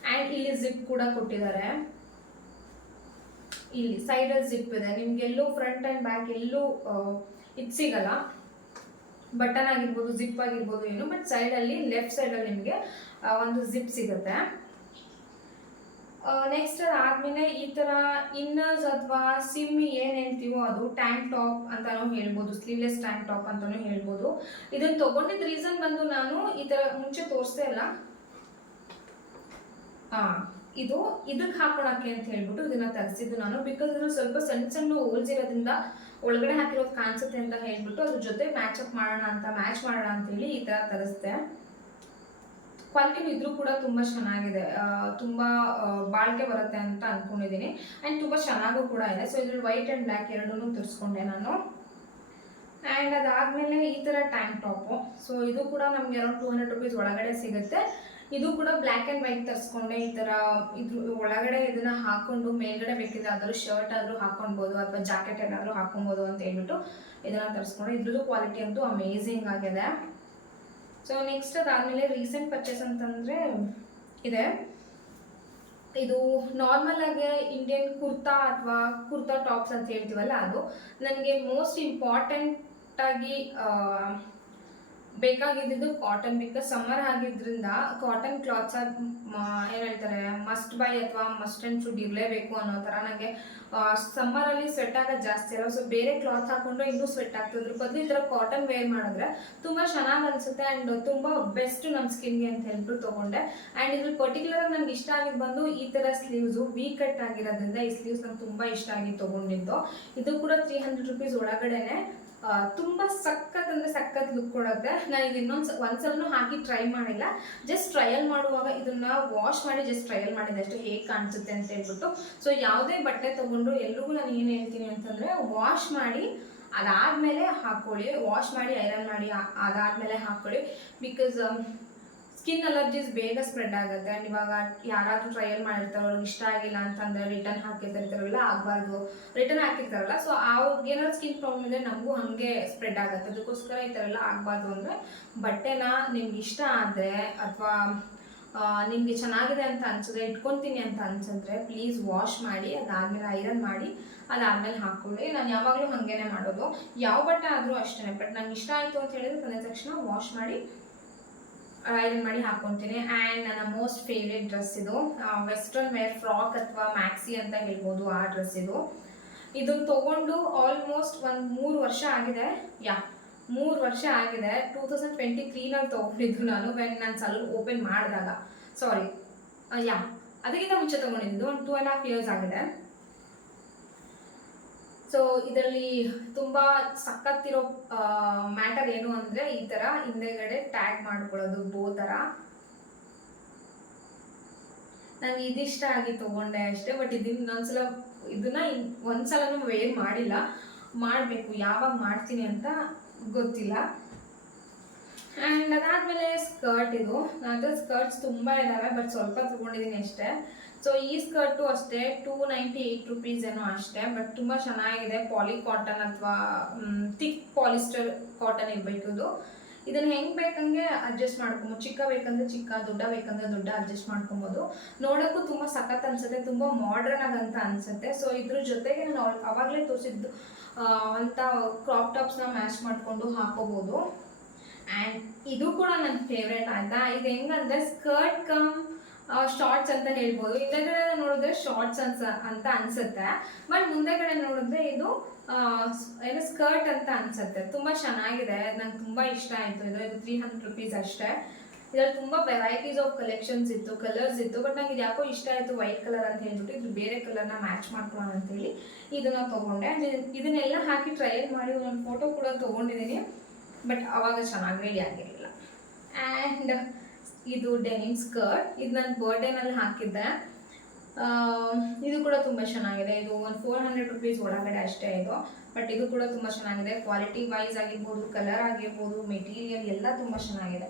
ಆ್ಯಂಡ್ ಇಲ್ಲಿ ಜಿಪ್ ಕೂಡ ಕೊಟ್ಟಿದ್ದಾರೆ. ಇಲ್ಲಿ ಸೈಡಲ್ಲಿ ಜಿಪ್ ಇದೆ. ನಿಮ್ಗೆಲ್ಲೂ ಫ್ರಂಟ್ ಆ್ಯಂಡ್ ಬ್ಯಾಕ್ ಎಲ್ಲೂ ಇದು ಸಿಗಲ್ಲ. ಬಟನ್ ಆಗಿರ್ಬೋದು ಜಿಪ್ ಆಗಿರ್ಬೋದು ಏನು ಬಟ್ ಸೈಡಲ್ಲಿ ಲೆಫ್ಟ್ ಸೈಡಲ್ಲಿ ನಿಮಗೆ ಒಂದು ಜಿಪ್ ಸಿಗುತ್ತೆ. ನೆಕ್ಸ್ಟ್ ಅದಾದ್ಮೇಲೆ ಈ ಥರ ಇನ್ನರ್ಸ್ ಅಥವಾ ಸಿಮ್ ಏನು ಹೇಳ್ತೀವೋ ಅದು ಟ್ಯಾಂಕ್ ಟಾಪ್ ಅಂತಾನೂ ಹೇಳ್ಬೋದು ಸ್ಲೀವ್ಲೆಸ್ ಟ್ಯಾಂಕ್ ಟಾಪ್ ಅಂತಾನೂ ಹೇಳ್ಬೋದು. ಇದನ್ನು ತೊಗೊಂಡಿದ್ದ ರೀಸನ್ ಬಂದು ನಾನು ಈ ಥರ ಮುಂಚೆ ತೋರಿಸ್ತಾ ಇಲ್ಲ. ಇದು ಇದಕ್ಕೆ ಹಾಕೊಳಕ್ಕೆ ಅಂತ ಹೇಳ್ಬಿಟ್ಟು ಇದನ್ನ ತರಿಸಿದ್ದು ನಾನು. ಬಿಕಾಸ್ ಇದು ಸ್ವಲ್ಪ ಸಣ್ಣ ಸಣ್ಣ ಹೋಲ್ಸ್ ಒಳಗಡೆ ಹಾಕಿರೋದು ಕಾಣಿಸುತ್ತೆ ಅಂತ ಹೇಳ್ಬಿಟ್ಟು ಅದ್ರ ಜೊತೆ ಮ್ಯಾಚ್ ಅಪ್ ಮಾಡೋಣ ಅಂತ ಮ್ಯಾಚ್ ಮಾಡೋಣ ಅಂತ ಹೇಳಿ ಈ ಥರ ತರಿಸ್ದೆ. ಕ್ವಾಲಿಟಿ ಇದ್ರೂ ಕೂಡ ತುಂಬ ಚೆನ್ನಾಗಿದೆ. ತುಂಬ ಬಾಳಿಕೆ ಬರುತ್ತೆ ಅಂತ ಅನ್ಕೊಂಡಿದ್ದೀನಿ ಆ್ಯಂಡ್ ತುಂಬ ಚೆನ್ನಾಗೂ ಕೂಡ ಇದೆ. ಸೊ ಇದ್ರಲ್ಲಿ ವೈಟ್ ಆ್ಯಂಡ್ ಬ್ಲ್ಯಾಕ್ ಎರಡೂ ತರಿಸ್ಕೊಂಡೆ ನಾನು. ಆ್ಯಂಡ್ ಅದಾದಮೇಲೆ ಈ ಥರ ಟ್ಯಾಂಕ್ ಟಾಪು ಸೊ ಇದು ಕೂಡ ನಮಗೆ ಅರೌಂಡ್ ಟೂ ಹಂಡ್ರೆಡ್ ರುಪೀಸ್ ಒಳಗಡೆ ಸಿಗುತ್ತೆ. ಇದು ಕೂಡ ಬ್ಲ್ಯಾಕ್ ಆ್ಯಂಡ್ ವೈಟ್ ತರಿಸ್ಕೊಂಡೆ, ಈ ಥರ ಇದ್ರ ಒಳಗಡೆ ಇದನ್ನ ಹಾಕೊಂಡು, ಮೇಲ್ಗಡೆ ಬೇಕಿದ್ರೆ ಅದರ ಶರ್ಟ್ ಆದರೂ ಹಾಕೊಳ್ಬೋದು ಅಥವಾ ಜಾಕೆಟ್ ಏನಾದರೂ ಹಾಕೊಬೋದು ಅಂತ ಹೇಳ್ಬಿಟ್ಟು ಇದನ್ನ ತರಿಸ್ಕೊಂಡೆ. ಇದ್ರದ್ದು ಕ್ವಾಲಿಟಿ ಅಂತೂ ಅಮೇಝಿಂಗ್ ಆಗಿದೆ. ಸೊ ನೆಕ್ಸ್ಟ್ ಅದಾದಮೇಲೆ ರೀಸೆಂಟ್ ಪರ್ಚೇಸ್ ಅಂತಂದರೆ ಇದೆ. ಇದು ನಾರ್ಮಲ್ ಆಗಿ ಇಂಡಿಯನ್ ಕುರ್ತಾ ಅಥವಾ ಕುರ್ತಾ ಟಾಪ್ಸ್ ಅಂತ ಹೇಳ್ತೀವಲ್ಲ ಅದು. ನನಗೆ ಮೋಸ್ಟ್ ಇಂಪಾರ್ಟೆಂಟ್ ಆಗಿ ಬೇಕಾಗಿದ್ದು ಕಾಟನ್ ಬಿಕಾಸ್ ಸಮ್ಮರ್ ಆಗಿದ್ರಿಂದ ಕಾಟನ್ ಕ್ಲಾತ್ಸ್ ಏನು ಹೇಳ್ತಾರೆ ಮಸ್ಟ್ ಬೈ ಅಥವಾ ಮಸ್ಟ್ ಆ್ಯಂಡ್ ಶುಡ್ ಇರಲೇಬೇಕು ಅನ್ನೋ ಥರ ನನಗೆ ಸಮ್ಮರಲ್ಲಿ ಸ್ವೆಟ್ ಆಗೋದು ಜಾಸ್ತಿ ಅಲ್ಲ ಸೊ ಬೇರೆ ಕ್ಲಾತ್ ಹಾಕೊಂಡ್ರೆ ಇನ್ನೂ ಸ್ವೆಟ್ ಆಗ್ತದ್ರ. ಬದಲು ಈ ಥರ ಕಾಟನ್ ವೇರ್ ಮಾಡಿದ್ರೆ ತುಂಬ ಚೆನ್ನಾಗಿ ಅನಿಸುತ್ತೆ ಆ್ಯಂಡ್ ತುಂಬ ಬೆಸ್ಟ್ ನಮ್ಮ ಸ್ಕಿನ್ಗೆ ಅಂತ ಹೇಳ್ಬಿಟ್ಟು ತೊಗೊಂಡೆ. ಆ್ಯಂಡ್ ಇದ್ರ ಪರ್ಟಿಕ್ಯುಲರ್ ಆಗಿ ನನಗೆ ಇಷ್ಟ ಆಗಿದ್ದು ಬಂದು ಈ ಥರ ಸ್ಲೀವ್ಸು ವಿ ಕಟ್ ಆಗಿರೋದ್ರಿಂದ ಈ ಸ್ಲೀವ್ಸ್ ನಂಗೆ ತುಂಬ ಇಷ್ಟ ಆಗಿ ತೊಗೊಂಡಿದ್ದು. ಇದು ಕೂಡ ತ್ರೀ ಹಂಡ್ರೆಡ್ ರುಪೀಸ್ ಒಳಗಡೆನೆ. ತುಂಬ ಸಖತ್ ಅಂದರೆ ಸಖತ್ ಲುಕ್ ಕೊಡುತ್ತೆ. ನಾನು ಇದು ಇನ್ನೊಂದು ಒಂದ್ಸಲನೂ ಹಾಕಿ ಟ್ರೈ ಮಾಡಿಲ್ಲ. ಜಸ್ಟ್ ಟ್ರಯಲ್ ಮಾಡುವಾಗ ಇದನ್ನ ವಾಶ್ ಮಾಡಿ ಜಸ್ಟ್ ಟ್ರಯಲ್ ಮಾಡಿದೆ. ಅಷ್ಟು ಹೇಗೆ ಕಾಣಿಸುತ್ತೆ ಅಂತ ಹೇಳ್ಬಿಟ್ಟು. ಸೊ ಯಾವುದೇ ಬಟ್ಟೆ ತಗೊಂಡ್ರು ಎಲ್ರಿಗೂ ನಾನು ಏನು ಹೇಳ್ತೀನಿ ಅಂತಂದರೆ ವಾಶ್ ಮಾಡಿ, ಅದಾದಮೇಲೆ ಹಾಕ್ಕೊಳ್ಳಿ ವಾಶ್ ಮಾಡಿ ಐರನ್ ಮಾಡಿ ಅದಾದ್ಮೇಲೆ ಹಾಕೊಳ್ಳಿ. ಬಿಕಾಸ್ ಸ್ಕಿನ್ ಅಲರ್ಜೀಸ್ ಬೇಗ ಸ್ಪ್ರೆಡ್ ಆಗುತ್ತೆ. ಆ್ಯಂಡ್ ಇವಾಗ ಯಾರಾದರೂ ಟ್ರಯಲ್ ಮಾಡಿರ್ತಾರೆ, ಅವ್ರಿಗೆ ಇಷ್ಟ ಆಗಿಲ್ಲ ಅಂತಂದರೆ ರಿಟರ್ನ್ ಹಾಕಿರ್ತಾರೆ ಈ ಥರ ಎಲ್ಲ ಆಗಬಾರ್ದು. ರಿಟರ್ನ್ ಹಾಕಿರ್ತಾರಲ್ಲ ಸೊ ಅವ್ರಿಗೆ ಏನಾದ್ರು ಸ್ಕಿನ್ ಪ್ರಾಬ್ಲಮ್ ಇದೆ ನಮಗೂ ಹಾಗೆ ಸ್ಪ್ರೆಡ್ ಆಗುತ್ತೆ. ಅದಕ್ಕೋಸ್ಕರ ಈ ಥರ ಎಲ್ಲ ಆಗಬಾರ್ದು ಅಂದರೆ ಬಟ್ಟೆನ ನಿಮ್ಗೆ ಇಷ್ಟ ಆದರೆ ಅಥವಾ ನಿಮಗೆ ಚೆನ್ನಾಗಿದೆ ಅಂತ ಅನ್ಸಿದ್ರೆ ಇಟ್ಕೊತೀನಿ ಅಂತ ಅನ್ಸಿದ್ರೆ ಪ್ಲೀಸ್ ವಾಶ್ ಮಾಡಿ, ಅದಾದಮೇಲೆ ಐರನ್ ಮಾಡಿ, ಅದಾದಮೇಲೆ ಹಾಕ್ಕೊಳ್ಳಿ. ನಾನು ಯಾವಾಗಲೂ ಹಾಗೇನೆ ಮಾಡೋದು. ಯಾವ ಬಟ್ಟೆ ಆದರೂ ಅಷ್ಟೇ ಬಟ್ ನಂಗೆ ಇಷ್ಟ ಆಯಿತು ಅಂತ ಹೇಳಿದ್ರೆ ತಂದ ತಕ್ಷಣ ವಾಶ್ ಮಾಡಿ ಐರನ್ ಮಾಡಿ ಹಾಕ್ಕೊತೀನಿ ಆ್ಯಂಡ್ ನನ್ನ ಮೋಸ್ಟ್ ಫೇವ್ರೆಟ್ ಡ್ರೆಸ್ ಇದು. ವೆಸ್ಟರ್ನ್ ವೇರ್ ಫ್ರಾಕ್ ಅಥವಾ ಮ್ಯಾಕ್ಸಿ ಅಂತ ಹೇಳ್ಬೋದು ಆ ಡ್ರೆಸ್ ಇದು. ಇದನ್ನು ತೊಗೊಂಡು ಆಲ್ಮೋಸ್ಟ್ ಒಂದು ಮೂರು ವರ್ಷ ಆಗಿದೆ. ಯಾ, ಮೂರು ವರ್ಷ ಆಗಿದೆ. ಟೂ ತೌಸಂಡ್ ಟ್ವೆಂಟಿ ತ್ರೀನಲ್ಲಿ ತೊಗೊಂಡಿದ್ದು ನಾನು ವೆನ್ ನಾನು ಸಲೂನ್ ಓಪನ್ ಮಾಡಿದಾಗ. ಸಾರಿ ಯಾ, ಅದಕ್ಕಿಂತ ಮುಂಚೆ ತೊಗೊಂಡಿದ್ದು. ಒಂದು ಟೂ ಆ್ಯಂಡ್ ಹಾಫ್ ಇಯರ್ಸ್ ಆಗಿದೆ. ಸೊ ಇದರಲ್ಲಿ ತುಂಬ ಸಖತ್ತಿರೋ ಮ್ಯಾಟರ್ ಏನು ಅಂದರೆ ಈ ಥರ ಹಿಂದೆಗಡೆ ಟ್ಯಾಗ್ ಮಾಡ್ಕೊಳ್ಳೋದು ಬೋ ಥರ ನಾನು ಇದಿಷ್ಟ ಆಗಿ ತೊಗೊಂಡೆ ಅಷ್ಟೇ ಬಟ್ ಇದನ್ನ ಇನ್ನೊಂದ್ಸಲ, ಇದನ್ನ ಒಂದ್ಸಲನೂ ವೇರ್ ಮಾಡಿಲ್ಲ. ಮಾಡಬೇಕು, ಯಾವಾಗ ಮಾಡ್ತೀನಿ ಅಂತ ಗೊತ್ತಿಲ್ಲ. ಆ್ಯಂಡ್ ಅದಾದಮೇಲೆ ಸ್ಕರ್ಟ್ ಇದು. ನನ್ನ ಸ್ಕರ್ಟ್ಸ್ ತುಂಬ ಇದ್ದಾವೆ ಬಟ್ ಸ್ವಲ್ಪ ತೊಗೊಂಡಿದ್ದೀನಿ ಅಷ್ಟೇ. ಸೊ ಈ ಸ್ಕರ್ಟು ಅಷ್ಟೇ ಟೂ ನೈಂಟಿ ಏಯ್ಟ್ ರುಪೀಸ್ ಏನೋ ಅಷ್ಟೇ ಬಟ್ ತುಂಬ ಚೆನ್ನಾಗಿದೆ. ಪಾಲಿ ಕಾಟನ್ ಅಥವಾ ಥಿಕ್ ಪಾಲಿಸ್ಟರ್ ಕಾಟನ್ ಇರಬೇಕು ಇದು ಇದನ್ನು ಹೆಂಗೆ ಬೇಕಂಗೆ ಅಡ್ಜಸ್ಟ್ ಮಾಡ್ಕೊಬೋದು. ಚಿಕ್ಕ ಬೇಕಂದ್ರೆ ಚಿಕ್ಕ, ದೊಡ್ಡ ಬೇಕಂದ್ರೆ ದೊಡ್ಡ ಅಡ್ಜಸ್ಟ್ ಮಾಡ್ಕೊಬೋದು. ನೋಡೋಕ್ಕೂ ತುಂಬ ಸಖತ್ ಅನ್ಸುತ್ತೆ, ತುಂಬ ಮಾಡ್ರನ್ ಆಗಂತ ಅನ್ಸುತ್ತೆ. ಸೊ ಇದ್ರ ಜೊತೆಗೆ ನಾನು ಅವಾಗಲೇ ತೋರಿಸಿದ್ದು ಅಂತ ಕ್ರಾಪ್ ಟಾಪ್ಸ್ನ ಮ್ಯಾಚ್ ಮಾಡಿಕೊಂಡು ಹಾಕೋಬೋದು. ಆ್ಯಂಡ್ ಇದು ಕೂಡ ನನ್ನ ಫೇವ್ರೇಟ್ ಆಯ್ತಾ? ಇದು ಹೆಂಗಂದ್ರೆ ಸ್ಕರ್ಟ್ ಕಮ್ ಶಾರ್ಟ್ಸ್ ಅಂತ ಹೇಳ್ಬೋದು. ಹಿಂದೆಗಡೆ ನೋಡಿದ್ರೆ ಶಾರ್ಟ್ಸ್ ಅನ್ಸ, ಅಂತ ಅನ್ಸುತ್ತೆ. ಬಟ್ ಮುಂದೆಗಡೆ ನೋಡಿದ್ರೆ ಇದು ಏನು ಸ್ಕರ್ಟ್ ಅಂತ ಅನ್ಸುತ್ತೆ. ತುಂಬ ಚೆನ್ನಾಗಿದೆ. ನಂಗೆ ತುಂಬ ಇಷ್ಟ ಆಯಿತು. ಇದು ಇದು ತ್ರೀ ಹಂಡ್ರೆಡ್ ರುಪೀಸ್ ಅಷ್ಟೇ. ಇದರಲ್ಲಿ ತುಂಬ ವೆರೈಟೀಸ್ ಆಫ್ ಕಲೆಕ್ಷನ್ಸ್ ಇತ್ತು ಕಲರ್ಸ್ ಇತ್ತು. ಬಟ್ ನಂಗೆ ಇದು ಯಾಕೋ ಇಷ್ಟ ಆಯಿತು ವೈಟ್ ಕಲರ್ ಅಂತ ಹೇಳ್ಬಿಟ್ಟು ಇದು ಬೇರೆ ಕಲರ್ನ ಮ್ಯಾಚ್ ಮಾಡ್ಕೊಳ್ಳೋಣ ಅಂತೇಳಿ ಇದನ್ನ ತೊಗೊಂಡೆ. ಇದನ್ನೆಲ್ಲ ಹಾಕಿ ಟ್ರಯಲ್ ಮಾಡಿ ಒಂದು ಫೋಟೋ ಕೂಡ ತೊಗೊಂಡಿದ್ದೀನಿ ಬಟ್ ಅವಾಗ ಚೆನ್ನಾಗಿ ರೆಡಿ ಆಗಿರಲಿಲ್ಲ. ಆ್ಯಂಡ್ ಇದು ಡೆನಿಮ್ ಸ್ಕರ್ಟ್ ಇದು ನನ್ನ ಬರ್ಡೇನಲ್ಲಿ ಹಾಕಿದ್ದೆ. ಇದು ಕೂಡ ತುಂಬ ಚೆನ್ನಾಗಿದೆ. ಇದು ಒಂದು ಫೋರ್ ಹಂಡ್ರೆಡ್ ರುಪೀಸ್ ಒಳಗಡೆ ಅಷ್ಟೇ ಇದು. ಬಟ್ ಇದು ಕೂಡ ತುಂಬ ಚೆನ್ನಾಗಿದೆ. ಕ್ವಾಲಿಟಿ ವೈಸ್ ಆಗಿರ್ಬೋದು ಕಲರ್ ಆಗಿರ್ಬೋದು ಮೆಟೀರಿಯಲ್ ಎಲ್ಲ ತುಂಬ ಚೆನ್ನಾಗಿದೆ.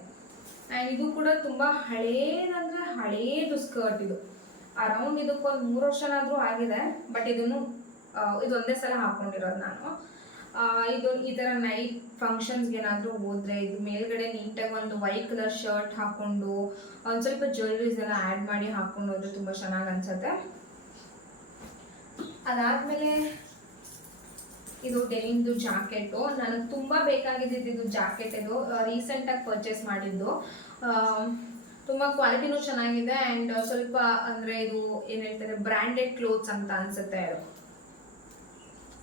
ಆ್ಯಂಡ್ ಇದು ಕೂಡ ತುಂಬ ಹಳೇದಂದರೆ ಹಳೇದು ಸ್ಕರ್ಟ್ ಇದು. ಅರೌಂಡ್ ಇದಕ್ಕೊಂದು ಮೂರು ವರ್ಷನಾದರೂ ಆಗಿದೆ. ಬಟ್ ಇದನ್ನು ಇದು ಒಂದೇ ಸಲ ಹಾಕ್ಕೊಂಡಿರೋದು ನಾನು. ಇದು ಈ ಥರ ನೈಟ್ ಫಂಕ್ಷನ್ಸ್ಗೆ ಏನಾದರೂ ಹೋದ್ರೆ, ಇದು ಮೇಲ್ಗಡೆ ನೀಟಾಗಿ ಒಂದು ವೈಟ್ ಕಲರ್ ಶರ್ಟ್ ಹಾಕೊಂಡು, ಒಂದು ಸ್ವಲ್ಪ ಜ್ಯುವೆಲ್ರೀಸ್ ಎಲ್ಲ ಆ್ಯಡ್ ಮಾಡಿ ಹಾಕೊಂಡು ಹೋದ್ರೆ ತುಂಬ ಚೆನ್ನಾಗಿ ಅನ್ಸುತ್ತೆ. ಅದಾದಮೇಲೆ ಇದು ಡೆನಿಮ್ದು ಜಾಕೆಟು ನನಗೆ ತುಂಬ ಬೇಕಾಗಿದ್ದಿದ್ದು ಇದು ಜಾಕೆಟ್ ಇದು. ರೀಸೆಂಟಾಗಿ ಪರ್ಚೇಸ್ ಮಾಡಿದ್ದು. ತುಂಬ ಕ್ವಾಲಿಟಿನೂ ಚೆನ್ನಾಗಿದೆ ಆ್ಯಂಡ್ ಸ್ವಲ್ಪ ಅಂದರೆ ಇದು ಏನು ಹೇಳ್ತಾರೆ ಬ್ರ್ಯಾಂಡೆಡ್ ಕ್ಲೋತ್ಸ್ ಅಂತ ಅನಿಸುತ್ತೆ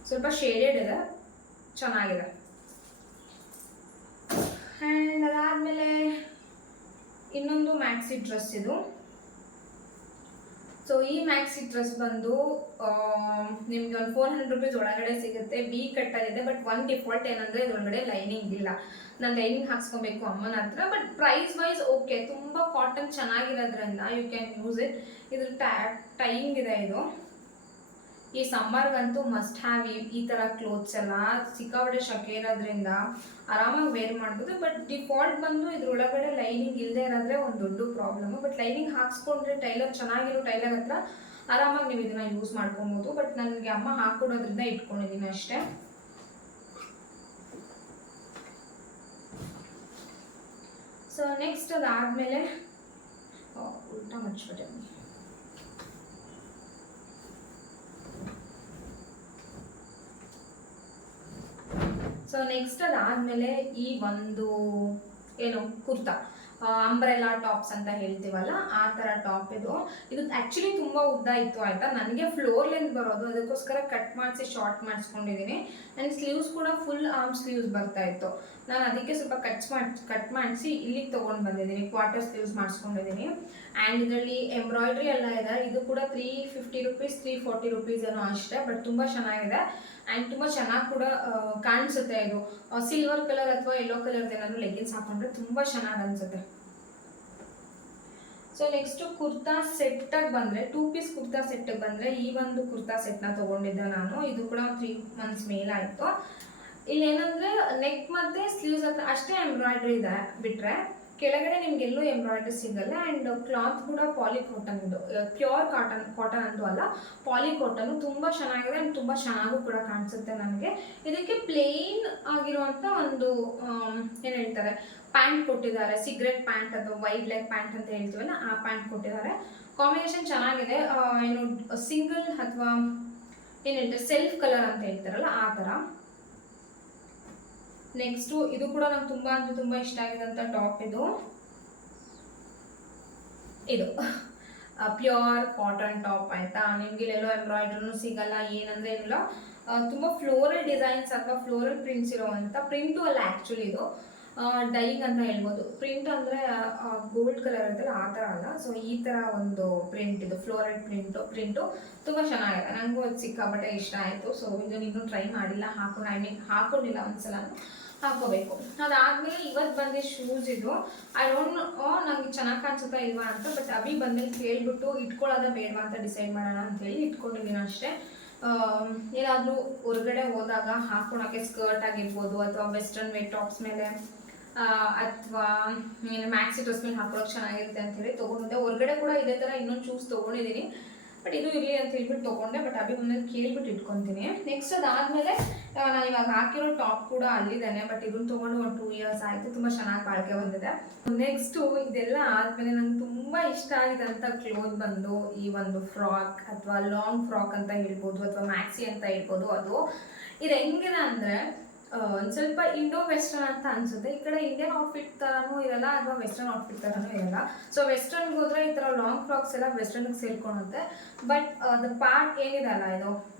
ಸ್ವಲ್ಪ ಶೇಡೆಡ್ ಇದೆ. ಚೆನ್ನಾಗಿದೆ ಆ್ಯಂಡ್ ಅದಾದಮೇಲೆ ಇನ್ನೊಂದು ಮ್ಯಾಕ್ಸಿ ಡ್ರೆಸ್ ಇದು. ಸೊ ಈ ಮ್ಯಾಕ್ಸಿ ಡ್ರೆಸ್ ಬಂದು ನಿಮ್ಗೆ ಒಂದು ಫೋರ್ ಹಂಡ್ರೆಡ್ ರುಪೀಸ್ ಒಳಗಡೆ ಸಿಗುತ್ತೆ. ಬಿ ಕಟ್ಟಲ್ಲಿದೆ ಬಟ್ ಒನ್ ಡಿಫಾಲ್ಟ್ ಏನಂದರೆ ಇದೊಳಗಡೆ ಲೈನಿಂಗ್ ಇಲ್ಲ. ನಾನು ಲೈನಿಂಗ್ ಹಾಕ್ಸ್ಕೊಬೇಕು ಅಮ್ಮನ ಹತ್ರ ಬಟ್ ಪ್ರೈಸ್ ವೈಸ್ ಓಕೆ ತುಂಬ ಕಾಟನ್ ಚೆನ್ನಾಗಿರೋದ್ರಿಂದ ಯು ಕ್ಯಾನ್ ಯೂಸ್ ಇಟ್ ಇದ್ರ ಟೈಯಿಂಗ್ ಇದೆ ಇದು. ಈ ಸಮ್ಮರ್ಗಂತೂ ಮಸ್ಟ್ ಹ್ಯಾವ್ ಈ ಥರ ಕ್ಲೋತ್ಸ್ ಎಲ್ಲ ಸಿಕ್ಕಾಪಟ್ಟೆ ಶಕೆ ಇರೋದ್ರಿಂದ ಆರಾಮಾಗಿ ವೇರ್ ಮಾಡ್ಬೋದು. ಬಟ್ ಡಿಫಾಲ್ಟ್ ಬಂದು ಇದ್ರೊಳಗಡೆ ಲೈನಿಂಗ್ ಇಲ್ಲದೆ ಇರೋದ್ರೆ ಒಂದು ದೊಡ್ಡ ಪ್ರಾಬ್ಲಮ್ ಬಟ್ ಲೈನಿಂಗ್ ಹಾಕ್ಸ್ಕೊಂಡ್ರೆ ಟೈಲರ್ ಚೆನ್ನಾಗಿರೋ ಟೈಲರ್ ಹತ್ರ ಆರಾಮಾಗಿ ನೀವು ಇದನ್ನ ಯೂಸ್ ಮಾಡ್ಕೊಬೋದು. ಬಟ್ ನನಗೆ ಅಮ್ಮ ಹಾಕ್ಕೊಡೋದ್ರಿಂದ ಇಟ್ಕೊಂಡಿದ್ದೀನಿ ಅಷ್ಟೇ. ಸೊ ನೆಕ್ಸ್ಟ್ ಅದಾದಮೇಲೆ ಉಲ್ಟಾ ಮಚ್ಬಿಟ್ಟೆ ಸೊ ನೆಕ್ಸ್ಟ್ ಅದಾದಮೇಲೆ ಈ ಒಂದು, ಏನು, ಕುರ್ತಾ. ಅಂಬ್ರೆಲಾ ಟಾಪ್ಸ್ ಅಂತ ಹೇಳ್ತೀವಲ್ಲ, ಆ ಥರ ಟಾಪ್ ಇದು. ಇದು ಆ್ಯಕ್ಚುಲಿ ತುಂಬ ಉದ್ದ ಇತ್ತು ಆಯಿತಾ? ನನಗೆ ಫ್ಲೋರ್ ಲೆಂತ್ ಬರೋದು, ಅದಕ್ಕೋಸ್ಕರ ಕಟ್ ಮಾಡಿಸಿ ಶಾರ್ಟ್ ಮಾಡಿಸ್ಕೊಂಡಿದ್ದೀನಿ. ಆ್ಯಂಡ್ ಸ್ಲೀವ್ಸ್ ಕೂಡ ಫುಲ್ ಆರ್ಮ್ ಸ್ಲೀವ್ಸ್ ಬರ್ತಾ ಇತ್ತು. ನಾನು ಅದಕ್ಕೆ ಸ್ವಲ್ಪ ಕಟ್ ಮಾಡಿ ಕಟ್ ಮಾಡಿಸಿ ಇಲ್ಲಿಗೆ ತೊಗೊಂಡು ಬಂದಿದ್ದೀನಿ ಕ್ವಾರ್ಟರ್ ಸ್ಲೀವ್ಸ್ ಮಾಡಿಸ್ಕೊಂಡಿದ್ದೀನಿ. ಆ್ಯಂಡ್ ಇದರಲ್ಲಿ ಎಂಬ್ರಾಯ್ಡ್ರಿ ಎಲ್ಲ ಇದೆ. ಇದು ಕೂಡ three fifty rupees three forty rupees ಏನೋ ಅಷ್ಟೇ ಬಟ್ ತುಂಬ ಚೆನ್ನಾಗಿದೆ. ಆ್ಯಂಡ್ ತುಂಬ ಚೆನ್ನಾಗಿ ಕೂಡ ಕಾಣಿಸುತ್ತೆ ಇದು. ಸಿಲ್ವರ್ ಕಲರ್ ಅಥವಾ ಯೆಲ್ಲೋ ಕಲರ್ದು ಏನಾದರೂ ಲೆಗಿನ್ಸ್ ಹಾಕೊಂಡ್ರೆ ತುಂಬ ಚೆನ್ನಾಗಿ ಅನಿಸುತ್ತೆ. ಸೊ ನೆಕ್ಸ್ಟ್ ಕುರ್ತಾ ಸೆಟ್ಟಾಗಿ ಬಂದರೆ ಟೂ ಪೀಸ್ ಕುರ್ತಾ ಸೆಟ್ಟಿಗೆ ಬಂದರೆ ಈ ಒಂದು ಕುರ್ತಾ ಸೆಟ್ನ ತೊಗೊಂಡಿದ್ದೆ ನಾನು. ಇದು ಕೂಡ ತ್ರೀ ಮಂತ್ಸ್ ಮೇಲಾಯಿತು. ಇಲ್ಲಿ ಏನಂದ್ರೆ ನೆಕ್ ಮತ್ತೆ ಸ್ಲೀವ್ಸ್ ಹತ್ರ ಅಷ್ಟೇ ಎಂಬ್ರಾಯ್ಡ್ರಿ ಇದೆ ಬಿಟ್ರೆ ಕೆಳಗಡೆ ನಿಮ್ಗೆ ಎಲ್ಲೂ ಎಂಬ್ರಾಯ್ಡ್ರಿ ಸಿಗಲ್ಲ ಆ್ಯಂಡ್ ಕ್ಲಾತ್ ಕೂಡ poly cotton pure cotton cotton ಅಂತೂ ಅಲ್ಲ ಪಾಲಿ ಕಾಟನ್ ತುಂಬ ಚೆನ್ನಾಗಿದೆ ಆ್ಯಂಡ್ ತುಂಬ ಚೆನ್ನಾಗೂ ಕೂಡ ಕಾಣಿಸುತ್ತೆ ನನಗೆ. ಇದಕ್ಕೆ ಪ್ಲೇನ್ ಆಗಿರುವಂಥ ಒಂದು ಏನು ಹೇಳ್ತಾರೆ ಪ್ಯಾಂಟ್ ಕೊಟ್ಟಿದ್ದಾರೆ. ಸಿಗರೆಟ್ ಪ್ಯಾಂಟ್ ಅಥವಾ ವೈಡ್ ಲೆಗ್ ಪ್ಯಾಂಟ್ ಅಂತ ಹೇಳ್ತೀವಲ್ಲ, ಆ ಪ್ಯಾಂಟ್ ಕೊಟ್ಟಿದ್ದಾರೆ. ಕಾಂಬಿನೇಷನ್ ಚೆನ್ನಾಗಿದೆ. ಏನು ಸಿಂಗಲ್ ಅಥವಾ, ಏನು ಹೇಳ್ತಾರೆ ಸೆಲ್ಫ್ ಕಲರ್ ಅಂತ ಹೇಳ್ತಾರಲ್ಲ, ಆ ಥರ ನೆಕ್ಸ್ಟು ಇದು ಕೂಡ ನಂಗೆ ತುಂಬ ಅಂದರೆ ತುಂಬ ಇಷ್ಟ ಆಗಿದಂಥ ಟಾಪ್ ಇದು. ಇದು. ಪ್ಯೂರ್ ಕಾಟನ್ ಟಾಪ್ ಆಯಿತಾ? ನಿಮ್ಗೆ ಇಲ್ಲೆಲ್ಲೋ ಎಂಬ್ರಾಯ್ಡ್ರೂ ಸಿಗಲ್ಲ ಏನಂದ್ರೆ ಆ, ತುಂಬ ಫ್ಲೋರಲ್ ಡಿಸೈನ್ಸ್ ಅಥವಾ ಫ್ಲೋರಲ್ ಪ್ರಿಂಟ್ಸ್ ಇರೋವಂಥ ಪ್ರಿಂಟು ಅಲ್ಲ ಆ್ಯಕ್ಚುಲಿ ಇದು. ಡೈಯಿಂಗ್ ಅಂತ ಹೇಳ್ಬೋದು. ಪ್ರಿಂಟ್ ಅಂದರೆ ಗೋಲ್ಡ್ ಕಲರ್ ಅಂತಲ್ಲ ಆ ಥರ ಅಲ್ಲ. ಸೊ ಈ ಥರ ಒಂದು ಪ್ರಿಂಟ್ ಇದು ಫ್ಲೋರಲ್ ಪ್ರಿಂಟು ಪ್ರಿಂಟು ತುಂಬ ಚೆನ್ನಾಗಿದೆ. ನನಗೂ ಅದು ಸಿಕ್ಕಾಪಟ್ಟೆ ಇಷ್ಟ ಆಯಿತು. ಸೊ ಇದನ್ನು ಇನ್ನೂ ಟ್ರೈ ಮಾಡಿಲ್ಲ ಹಾಕೊಂಡು ಐ ಮೀನ್ ಹಾಕೊಂಡಿಲ್ಲ ಒಂದ್ಸಲ ಹಾಕೋಬೇಕು ಅದಾದಮೇಲೆ ಇವತ್ತು ಬಂದಿದ್ದ ಶೂಸ್ ಇದು. ಐ ಡೋಂಟ್ ಓ ನಂಗೆ ಚೆನ್ನಾಗಿ ಕಾಣಿಸುತ್ತಾ ಇಲ್ವಾ ಅಂತ ಬಟ್ ಅಭಿ ಬಂದಲ್ಲಿ ಕೇಳ್ಬಿಟ್ಟು ಇಟ್ಕೊಳ್ಳೋದ ಬೇಡವಾ ಅಂತ ಡಿಸೈಡ್ ಮಾಡೋಣ ಅಂತ ಹೇಳಿ ಇಟ್ಕೊಂಡಿದ್ದೀನಿ ಅಷ್ಟೇ. ಏನಾದರೂ ಹೊರಗಡೆ ಹೋದಾಗ ಹಾಕೊಳಕ್ಕೆ ಸ್ಕರ್ಟ್ ಆಗಿರ್ಬೋದು ಅಥವಾ ವೆಸ್ಟರ್ನ್ ವೇ ಟಾಪ್ಸ್ ಮೇಲೆ ಅಥವಾ ಏನು ಮ್ಯಾಕ್ಸಿ ಡ್ರೆಸ್ ಮೇಲೆ ಹಾಕೊಳ್ಳೋಕೆ ಚೆನ್ನಾಗಿರುತ್ತೆ ಅಂತೇಳಿ ತೊಗೊಂಡಿದ್ದೆ. ಹೊರಗಡೆ ಕೂಡ ಇದೇ ಥರ ಇನ್ನೊಂದು ಶೂಸ್ ತೊಗೊಂಡಿದ್ದೀನಿ. ಬಟ್ ಇದು ಇರಲಿ ಅಂತ ಹೇಳ್ಬಿಟ್ಟು ತೊಗೊಂಡೆ ಬಟ್ ಮುಂದೆ ಕೇಳ್ಬಿಟ್ಟು ಇಟ್ಕೊತೀನಿ. ನೆಕ್ಸ್ಟ್ ಅದಾದಮೇಲೆ ನಾನು ಇವಾಗ ಹಾಕಿರೋ ಟಾಪ್ ಕೂಡ ಅಲ್ಲಿದ್ದಾನೆ ಬಟ್ ಇದನ್ನು ತೊಗೊಂಡು ಒಂದು ಟೂ ಇಯರ್ಸ್ ಆಯಿತು, ತುಂಬ ಚೆನ್ನಾಗಿ ಬಾಳಿಕೆ ಬಂದಿದೆ. ನೆಕ್ಸ್ಟು ಇದೆಲ್ಲ ಆದಮೇಲೆ ನಂಗೆ ತುಂಬ ಇಷ್ಟ ಆಗಿದಂಥ ಕ್ಲೋತ್ ಬಂದು, ಈ ಒಂದು ಫ್ರಾಕ್ ಅಥವಾ ಲಾಂಗ್ ಫ್ರಾಕ್ ಅಂತ ಹೇಳ್ಬೋದು, ಅಥವಾ ಮ್ಯಾಕ್ಸಿ ಅಂತ ಹೇಳ್ಬೋದು, ಅದು. ಇದು ಹೆಂಗಿದೆ ಅಂದರೆ ಒಂದು ಸ್ವಲ್ಪ ಇಂಡೋ ವೆಸ್ಟರ್ನ್ ಅಂತ ಅನ್ಸುತ್ತೆ. ಈ ಕಡೆ ಇಂಡಿಯನ್ ಔಟ್ಫಿಟ್ ಥರನೂ ಇರಲ್ಲ, ಅಥವಾ ವೆಸ್ಟರ್ನ್ ಔಟ್ಫಿಟ್ ಥರನೂ ಇರಲ್ಲ. ಸೊ ವೆಸ್ಟರ್ನ್ಗೆ ಹೋದ್ರೆ ಈ ಥರ ಲಾಂಗ್ ಫ್ರಾಕ್ಸ್ ಎಲ್ಲ ವೆಸ್ಟರ್ನ್ಗೆ ಸೇರ್ಕೊಳುತ್ತೆ. ಬಟ್ ದ ಪಾರ್ಟ್ ಏನಿದೆ ಅಲ್ಲ, ಇದು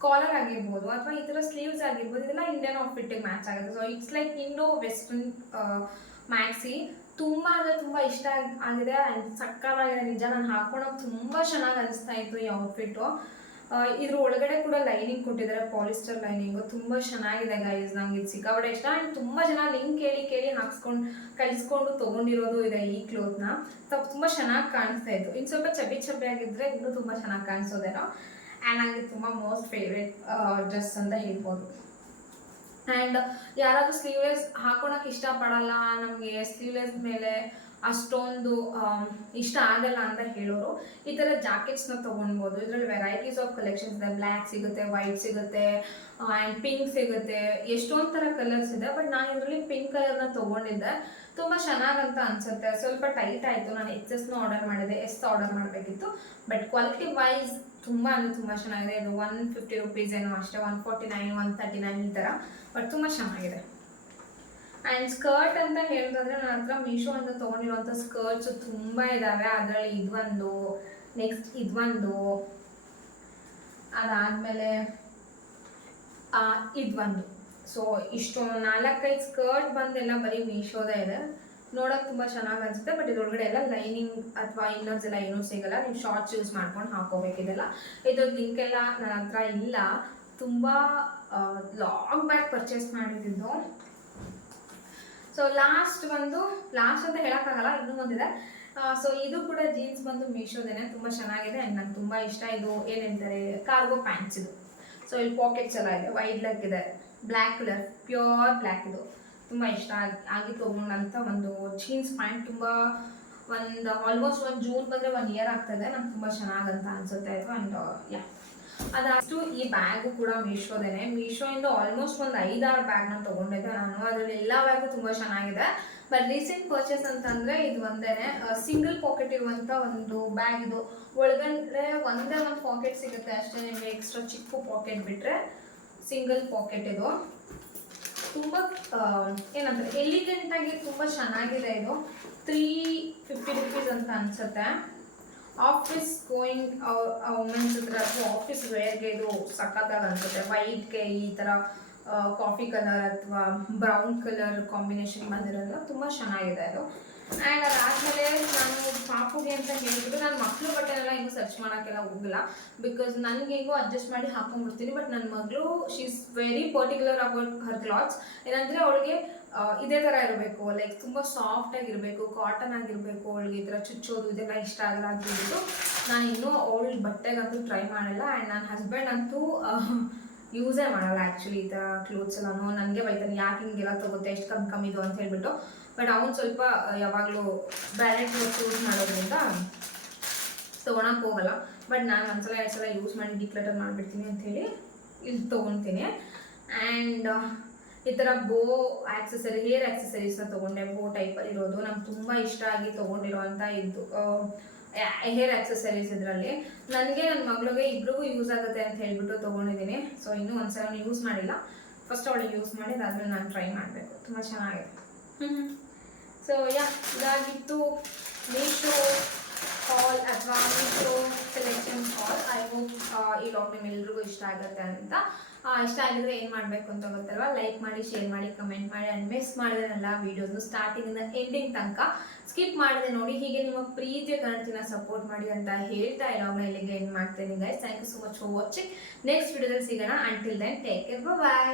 ಕಾಲರ್ ಆಗಿರ್ಬೋದು, ಅಥವಾ ಈ ಥರ ಸ್ಲೀವ್ಸ್ ಆಗಿರ್ಬೋದು, ಇದೆಲ್ಲ ಇಂಡಿಯನ್ ಔಟ್ಫಿಟ್ಟಿಗೆ ಮ್ಯಾಚ್ ಆಗುತ್ತೆ. So it's like Indo western maxi ತುಂಬ ಅಂದರೆ ತುಂಬ ಇಷ್ಟ ಆಗ್- ಆಗಿದೆ. ಆ್ಯಂಡ್ ಸಕ್ಕತ್ತಾಗಿದೆ. ನಿಜ, ನಾನು ಹಾಕೊಂಡಾಗ ತುಂಬ ಚೆನ್ನಾಗಿ ಅನಿಸ್ತಾ ಇತ್ತು ಈ ಔಟ್ಫಿಟ್ಟು ಇದ್ರ ಒಳಗಡೆ ಕೂಡ ಲೈನಿಂಗ್ ಕೊಟ್ಟಿದ್ದಾರೆ ಪಾಲಿಸ್ಟರ್ ಲೈನಿಂಗು ತುಂಬ ಚೆನ್ನಾಗಿದೆ ಗೈಸ್ ನಂಗೆ ಇದು ಸಿಕ್ಕಾಪಟ್ಟೆ ಇಷ್ಟ. ಆ್ಯಂಡ್ ತುಂಬ ಜನ ಲಿಂಕ್ ಕೇಳಿ ಕೇಳಿ ಹಾಕ್ಸ್ಕೊಂಡು ಕಳಿಸ್ಕೊಂಡು ತಗೊಂಡಿರೋದು ಇದೆ ಈ ಕ್ಲೋತ್ನ ತುಂಬ ಚೆನ್ನಾಗಿ ಕಾಣಿಸ್ತಾ ಇತ್ತು. ಇನ್ನು ಸ್ವಲ್ಪ ಚಬ್ಬಿ ಚಬ್ಬಿ ಆಗಿದ್ರೆ ಇನ್ನೂ ತುಂಬ ಚೆನ್ನಾಗಿ ಕಾಣಿಸೋದೇನೋ. ಆ್ಯಂಡ್ ನನಗೆ ತುಂಬ ಮೋಸ್ಟ್ ಫೇವ್ರೆಟ್ ಡ್ರೆಸ್ ಅಂತ ಹೇಳ್ಬೋದು. ಆ್ಯಂಡ್ ಯಾರಾದರೂ ಸ್ಲೀವ್ಲೆಸ್ ಹಾಕೊಳಕ್ಕೆ ಇಷ್ಟಪಡಲ್ಲ, ನಮಗೆ ಸ್ಲೀವ್ಲೆಸ್ ಮೇಲೆ ಅಷ್ಟೊಂದು ಇಷ್ಟ ಆಗಲ್ಲ ಅಂತ ಹೇಳೋರು. ಈ ಥರ ಜಾಕೆಟ್ಸ್ನ ತೊಗೊಳ್ಬೋದು ಇದರಲ್ಲಿ ವೆರೈಟೀಸ್ ಆಫ್ ಕಲೆಕ್ಷನ್ಸ್ ಇದೆ. ಬ್ಲ್ಯಾಕ್ ಸಿಗುತ್ತೆ ವೈಟ್ ಸಿಗುತ್ತೆ ಆ್ಯಂಡ್ ಪಿಂಕ್ ಸಿಗುತ್ತೆ. ಎಷ್ಟೊಂದು ಥರ ಕಲರ್ಸ್ ಇದೆ ಬಟ್ ನಾನು ಇದರಲ್ಲಿ ಪಿಂಕ್ ಕಲರ್ನ ತೊಗೊಂಡಿದ್ದೆ. ತುಂಬ ಚೆನ್ನಾಗಂತ ಅನಿಸುತ್ತೆ. ಸ್ವಲ್ಪ ಟೈಟ್ ಆಯಿತು. ನಾನು ಎಕ್ಸಸ್ನ ಆರ್ಡರ್ ಮಾಡಿದೆ. ಎಸ್ ಆರ್ಡರ್ ಮಾಡಬೇಕಿತ್ತು. ಬಟ್ ಕ್ವಾಲಿಟಿ ವೈಸ್ ತುಂಬ ಅಂದರೆ ತುಂಬ ಚೆನ್ನಾಗಿದೆ. ಇದು ಒನ್ ಫಿಫ್ಟಿ ರುಪೀಸ್ ಏನೋ ಅಷ್ಟೇ. One forty nine one thirty nine ಈ ಥರ ಬಟ್ ತುಂಬ ಚೆನ್ನಾಗಿದೆ. ಆ್ಯಂಡ್ ಸ್ಕರ್ಟ್ ಅಂತ ಹೇಳೋದಾದ್ರೆ ನನ್ನ ಹತ್ರ ಮೀಶೋ ಅಂತ ತೊಗೊಂಡಿರುವಂಥ ಸ್ಕರ್ಟ್ಸ್ ತುಂಬ ಇದ್ದಾವೆ ಅದರಲ್ಲಿ ಇದೊಂದು ನೆಕ್ಸ್ಟ್ ಇದೊಂದು ಅದಾದಮೇಲೆ ಇದೊಂದು ಸೊ ಇಷ್ಟು ನಾಲ್ಕೈದು ಸ್ಕರ್ಟ್ ಬಂದೆಲ್ಲ ಬರೀ ಮೀಶೋದೇ ಇದೆ. ನೋಡೋಕೆ ತುಂಬ ಚೆನ್ನಾಗಿ ಅನಿಸುತ್ತೆ ಬಟ್ ಇದ್ರೊಳಗಡೆ ಎಲ್ಲ ಲೈನಿಂಗ್ ಅಥವಾ ಇನ್ನರ್ಸ್ ಎಲ್ಲ ಏನೂ ಸಿಗಲ್ಲ. ನೀವು ಶಾರ್ಟ್ಸ್ ಯೂಸ್ ಮಾಡ್ಕೊಂಡು ಹಾಕೋಬೇಕಿದೆಲ್ಲ ಇದ್ರದ್ದು ಲಿಂಕ್ ಎಲ್ಲ ನನ್ನ ಹತ್ರ ಇಲ್ಲ. ತುಂಬ ಲಾಂಗ್ ಬ್ಯಾಗ್ ಪರ್ಚೇಸ್ ಮಾಡಿದ್ದು ಸೊ ಲಾಸ್ಟ್ ಬಂದು ಲಾಸ್ಟ್ ಅಂತ ಹೇಳೋಕ್ಕಾಗಲ್ಲ, ಇನ್ನೂ ಒಂದಿದೆ ಸೊ ಇದು ಕೂಡ ಜೀನ್ಸ್ ಬಂದು ಮೀಶೋದೇನೆ, ತುಂಬ ಚೆನ್ನಾಗಿದೆ. ಆ್ಯಂಡ್ ನಂಗೆ ತುಂಬ ಇಷ್ಟ. ಇದು ಏನು ಹೇಳ್ತಾರೆ ಕಾರ್ಗೋ ಪ್ಯಾಂಟ್ಸ್ ಇದು. ಸೊ ಇಲ್ಲಿ ಪಾಕೆಟ್ಸ್ ಎಲ್ಲ ಇದೆ. ವೈಡ್ ಲೆಗ್ ಇದೆ. ಬ್ಲ್ಯಾಕ್ ಕಲರ್ ಪ್ಯೂರ್ ಬ್ಲ್ಯಾಕ್ ಇದು. ತುಂಬ ಇಷ್ಟ ಆಗಿ ಆಗಿ ತೊಗೊಂಡಂಥ ಒಂದು ಜೀನ್ಸ್ ಪ್ಯಾಂಟ್ ತುಂಬ ಒಂದು ಆಲ್ಮೋಸ್ಟ್ ಒಂದು ಜೂನ್ ಬಂದರೆ ಒನ್ ಇಯರ್ ಆಗ್ತದೆ ನಂಗೆ ತುಂಬ ಚೆನ್ನಾಗಂತ ಅನಿಸುತ್ತೆ ಆಯಿತು ಆ್ಯಂಡ್ ಯಾ ಅದಾಷ್ಟು ಈ ಬ್ಯಾಗು ಕೂಡ ಮೀಶೋದೇನೆ. ಮೀಶೋಯಿಂದ ಆಲ್ಮೋಸ್ಟ್ ಒಂದು ಐದಾರು ಬ್ಯಾಗ್ನ ತೊಗೊಂಡಿದ್ದೆ. ನಾನು ಅದರಲ್ಲಿ ಎಲ್ಲ ಬ್ಯಾಗು ತುಂಬ ಚೆನ್ನಾಗಿದೆ. ಬಟ್ ರೀಸೆಂಟ್ ಪರ್ಚೇಸ್ ಅಂತಂದರೆ ಇದು ಒಂದೇನೆ ಸಿಂಗಲ್ ಪಾಕೆಟ್ ಇರುವಂಥ ಒಂದು ಬ್ಯಾಗ್ ಇದು. ಒಳಗಂದ್ರೆ ಒಂದೇ ಒಂದು ಪಾಕೆಟ್ ಸಿಗುತ್ತೆ ಅಷ್ಟೇ, ನಿಮಗೆ ಎಕ್ಸ್ಟ್ರಾ ಚಿಕ್ಕ ಪಾಕೆಟ್ ಬಿಟ್ಟರೆ ಸಿಂಗಲ್ ಪಾಕೆಟ್ ಇದು. ತುಂಬ ಏನಂತಾರೆ ಎಲಿಗೆಂಟಾಗಿ ತುಂಬ ಚೆನ್ನಾಗಿದೆ ಇದು. ತ್ರೀ ಫಿಫ್ಟಿ ರುಪೀಸ್ ಅಂತ ಅನ್ಸುತ್ತೆ. ಆಫೀಸ್ ಗೋಯಿಂಗ್ ವುಮೆನ್ಸ್ ಹತ್ರ ಅಥವಾ ಆಫೀಸ್ ವೇರ್ಗೆ ಇದು ಸಖತ್ತಾಗಿ ಅನ್ಸುತ್ತೆ ವೈಟ್ಗೆ ಈ ಥರ ಕಾಫಿ ಕಲರ್ ಅಥವಾ ಬ್ರೌನ್ ಕಲರ್ ಕಾಂಬಿನೇಷನ್ ಬಂದಿರೋದು ತುಂಬ ಚೆನ್ನಾಗಿದೆ ಅದು. ಆ್ಯಂಡ್ ಅದಾದಮೇಲೆ ನಾನು ಪಾಪುಗೆ ಅಂತ ಹೇಳಿಬಿಟ್ಟು ನಾನು ಮಕ್ಕಳು ಬಟ್ಟೆನೆಲ್ಲ ಹಿಂಗೆ ಸರ್ಚ್ ಮಾಡೋಕ್ಕೆಲ್ಲ ಹೋಗಲ್ಲ. ಬಿಕಾಸ್ ನನಗೆ ಹೇಗೋ ಅಡ್ಜಸ್ಟ್ ಮಾಡಿ ಹಾಕೊಂಡ್ಬಿಡ್ತೀನಿ. ಬಟ್ ನನ್ನ ಮಗಳು she is very particular about her clothes ಏನಂದರೆ ಅವಳಿಗೆ ಇದೇ ಥರ ಇರಬೇಕು. ಲೈಕ್ ತುಂಬ ಸಾಫ್ಟ್ ಆಗಿರಬೇಕು ಕಾಟನ್ ಆಗಿರಬೇಕು. ಅವಳಿಗೆ ಈ ಥರ ಚುಚ್ಚೋದು, ಇದೆಲ್ಲ ಇಷ್ಟ ಆಗಲ್ಲ ಅಂತ ಹೇಳ್ಬಿಟ್ಟು ನಾನು ಇನ್ನೂ ಅವಳ ಬಟ್ಟೆಗಂತೂ ಟ್ರೈ ಮಾಡಲ್ಲ. ಆ್ಯಂಡ್ ನನ್ನ ಹಸ್ಬೆಂಡ್ ಅಂತೂ ಯೂಸೇ ಮಾಡಲ್ಲ ಆ್ಯಕ್ಚುಲಿ ಈ ಥರ ಕ್ಲೋತ್ಸ್ ಎಲ್ಲನೂ. ನನಗೆ ಬೈತಾನೆ, ಯಾಕೆ ಹಿಂಗೆಲ್ಲ ತಗೋತೆ, ಎಷ್ಟು ಕಮ್ಮಿ ಕಮ್ಮಿದು ಅಂತ ಹೇಳ್ಬಿಟ್ಟು. ಬಟ್ ಅವನು ಸ್ವಲ್ಪ ಯಾವಾಗಲೂ ಬ್ಯಾಲೆಟ್ ಯೂಸ್ ಮಾಡೋದ್ರಿಂದ ತೊಗೊಳಕ್ಕೆ ಹೋಗಲ್ಲ. ಬಟ್ ನಾನು ಒಂದ್ಸಲ, ಎರಡು ಸಲ ಯೂಸ್ ಮಾಡಿ ಡಿಕ್ಲಟರ್ ಮಾಡಿಬಿಡ್ತೀನಿ ಅಂಥೇಳಿ ಇಲ್ಲಿ ತೊಗೊತೀನಿ. ಆ್ಯಂಡ್ ಈ ಥರ ಬೋ ಆಕ್ಸೆಸರಿ, ಹೇರ್ ಆಕ್ಸೆಸರೀಸ್ನ ತೊಗೊಂಡೆ. ಬೋ ಟೈಪಲ್ಲಿ ಇರೋದು. ನಂಗೆ ತುಂಬ ಇಷ್ಟ ಆಗಿ ತೊಗೊಂಡಿರೋವಂಥ ಇದು ಹೇರ್ ಆಕ್ಸೆಸರೀಸ್ ಇದರಲ್ಲಿ. ನನಗೆ ನನ್ನ ಮಗಳಿಗೆ ಇಬ್ರಿಗೂ ಯೂಸ್ ಆಗುತ್ತೆ ಅಂತ ಹೇಳ್ಬಿಟ್ಟು ತೊಗೊಂಡಿದ್ದೀನಿ ಸೊ, ಇನ್ನೂ ಒಂದ್ಸಲ ಯೂಸ್ ಮಾಡಿಲ್ಲ. ಫಸ್ಟ್ ಅವಳಿಗೆ ಯೂಸ್ ಮಾಡಿ ಅದಾದ್ಮೇಲೆ ನಾನು ಟ್ರೈ ಮಾಡಬೇಕು. ತುಂಬ ಚೆನ್ನಾಗಿದೆ ಸೊ ಯಾ ಇದಾಗಿತ್ತು ಮೀಶೋ ಹಾಲ್ ಅಥವಾ Meesho selection haul I hope ಈ ಲಾಗ್ ನಿಮ್ಮೆಲ್ರಿಗೂ ಇಷ್ಟ ಆಗುತ್ತೆ ಅಂತ. ಇಷ್ಟ ಆಗಿದ್ರೆ ಏನು ಮಾಡಬೇಕು ಅಂತ ಗೊತ್ತಲ್ವಾ? ಲೈಕ್ ಮಾಡಿ ಶೇರ್ ಮಾಡಿ ಕಮೆಂಟ್ ಮಾಡಿ ಆ್ಯಂಡ್ ಮಿಸ್ ಮಾಡಿದ್ರಲ್ಲ ವೀಡಿಯೋಸ್ನು ಸ್ಟಾರ್ಟಿಂಗಿಂದ ಎಂಡಿಂಗ್ ತನಕ. ಸ್ಕಿಪ್ ಮಾಡಿದೆ ನೋಡಿ, ಹೀಗೆ ನಿಮ್ಮ ಪ್ರೀತಿಯ ಕನ್ನಡತಿನ ಸಪೋರ್ಟ್ ಮಾಡಿ ಅಂತ ಹೇಳ್ತಾ ಲಾಗ್ನ ಇಲ್ಲಿಗೆ ಎಂಡ್ ಮಾಡ್ತೇನೆ guys thank you so much for watching next ವಿಡಿಯೋದಲ್ಲಿ ಸಿಗೋಣ. Until then take care bye